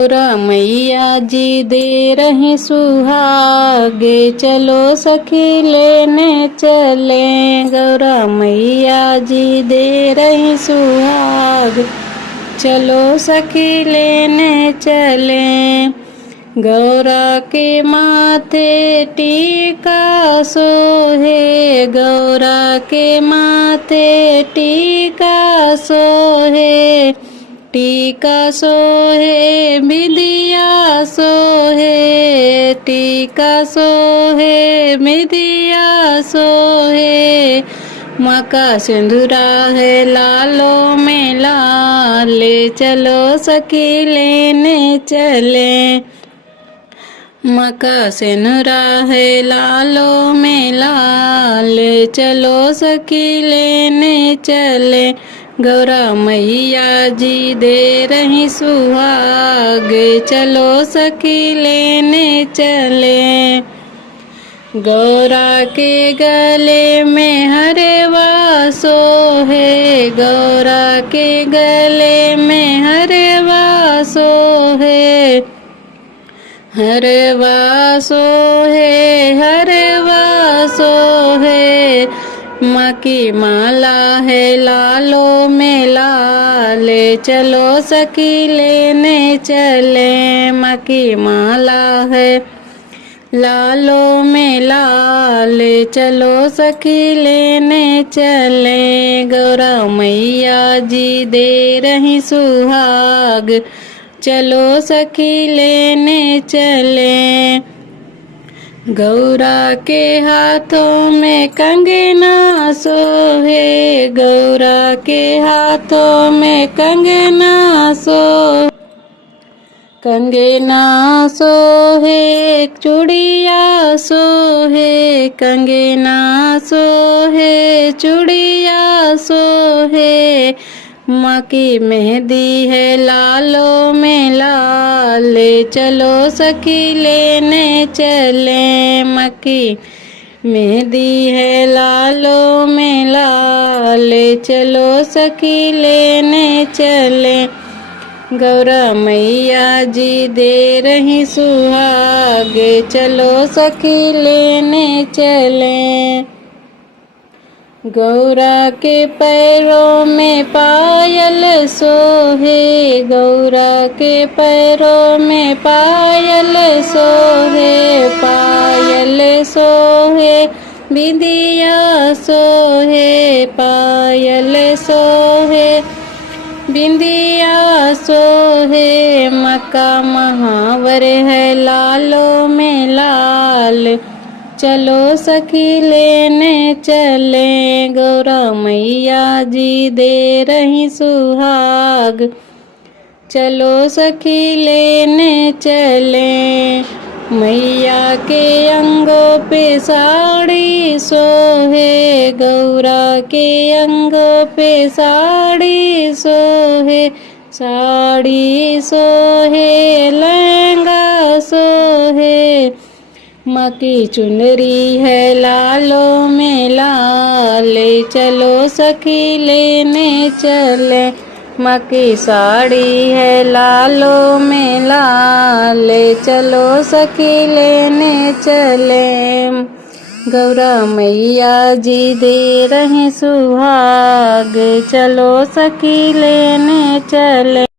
गौरा मैया जी दे रही सुहाग, चलो सखी लेने चले। गौरा मैया जी दे रही सुहाग, चलो सखी लेने चले। गौरा के माथे टीका सोहे, गौरा के माथे टीका सोहे। टीका सोहे बिंदिया सोहे, टीका सोहे बिंदिया सोहे। माँ का सिंदूरा है लालो में लाल, चलो सखी लेने चले। माँ का सिंदूरा है लालो में लाल, चलो सखी लेने चले। गौरा मैया जी दे रही सुहाग, चलो सखी लेने चले। गौरा के गले में हरवा सोहे, गौरा के गले में हरवा सोहे। हरवा सोहे, हरवा सोहे। माँ की माला है लालो में लाल, चलो सखी लेने चले। माँ की माला है लालो में लाल, चलो सखी लेने चले। गौरा मैया जी दे रही सुहाग, चलो सखी लेने चले। गौरा के हाथों में कंगना सोहे, गौरा के हाथों में कंगना सोहे। कंगना सोहे चूड़िया सोहे, कंगना सोहे चूड़िया सोहे। माँ की मेहंदी है लालो में लाल, चलो सखी लेने चले। माँ की मेहंदी है लालो में लाल, चलो सखी लेने चले। गौरा मैया जी दे रही सुहाग, चलो सखी लेने चले। गौरा के पैरों में पायल सोहे, गौरा के पैरों में पायल सोहे। पायल सोहे बिंदिया सोहे, पायल सोहे बिंदिया सोहे। माँ का महावर है लालो में लाल, चलो सखी लेने चले। गौरा मैया जी दे रही सुहाग, चलो सखी लेने चले। मैया के अंगों पे साड़ी सोहे, गौरा के अंगों पे साड़ी सोहे। साड़ी सोहे लहंगा सोहे। माँ की चुनरी है लालो में लाल, चलो सखी लेने चले। माँ की साड़ी है लालो में लाल, चलो सखी लेने चले। गौरा मैया जी दे रहे सुहाग, चलो सखी लेने चले।